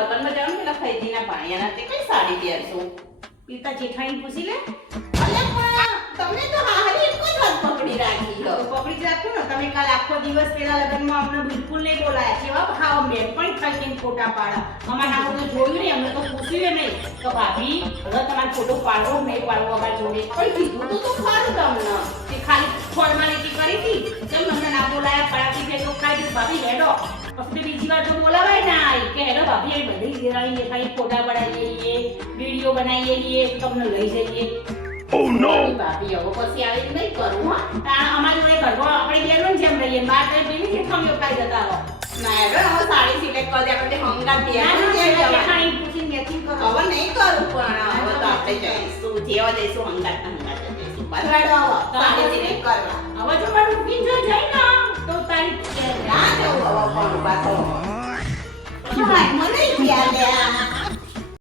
લગનમાં જવાનું પેલા ફૈજીના ભાણિયાના તે કઈ સાડી પહેરશો? પિતા જેઠાણી પૂછી લે. અલ્યા પણ તમે તો હારી એક જ વાત પકડી રાખી તો હો. પકડી જ રાખો ને. તમે કાલ આખો દિવસ પેલા લગ્નમાં અમને બિલકુલ નહીં બોલાયા. કેવા ખાવા મેં પણ ખાઈને ફોટા પાડા. અમારા આવું તો જોયું નહીં, અમને તો પૂછ્યું નહીં તો ભાભી હવે તમારે ફોટો પાડવો નહીં પાડવો અમારા જોડે. પણ કીધું તો ખરું તમને. તે ખાલી ફોર્માલિટી કરી હતી. કેમ અમને ના બોલાયા? પડાકી ભેગો ખાઈ દીધું. ભાભી હેડો. પછી બીજી વાર તો બોલાવાય ના. કે હેડો ભાભી એ બધી દેરાણી જેઠાણી ફોટા પડાવીએ છીએ, વિડીયો બનાવીએ છીએ, તમને લઈ જઈએ. Oh no! ભાભી હવે પછી આવી નહીં કરું હો. અમારી જોડે ઘરમાં આપણે બેનું જેમ રહીએ. બહાર તો પેલી જેઠાણીઓ ખાઈ જતા રહો. ના હવે સાડી સિલેક્ટ કરી દે આપણે હંગાત દે. ના, ના, પેલા જેઠાણી પૂછીને મેચિંગ કરો. હવે નહીં કરું પણ હવે તો આપણે જઈશું જેવા જઈશું હંગાત જઈશું. બરાબર હવે સાડી સિલેક્ટ કરવા. હવે જો મારું ઉઠીને જો જાય ને તો તારી ના જવું હવે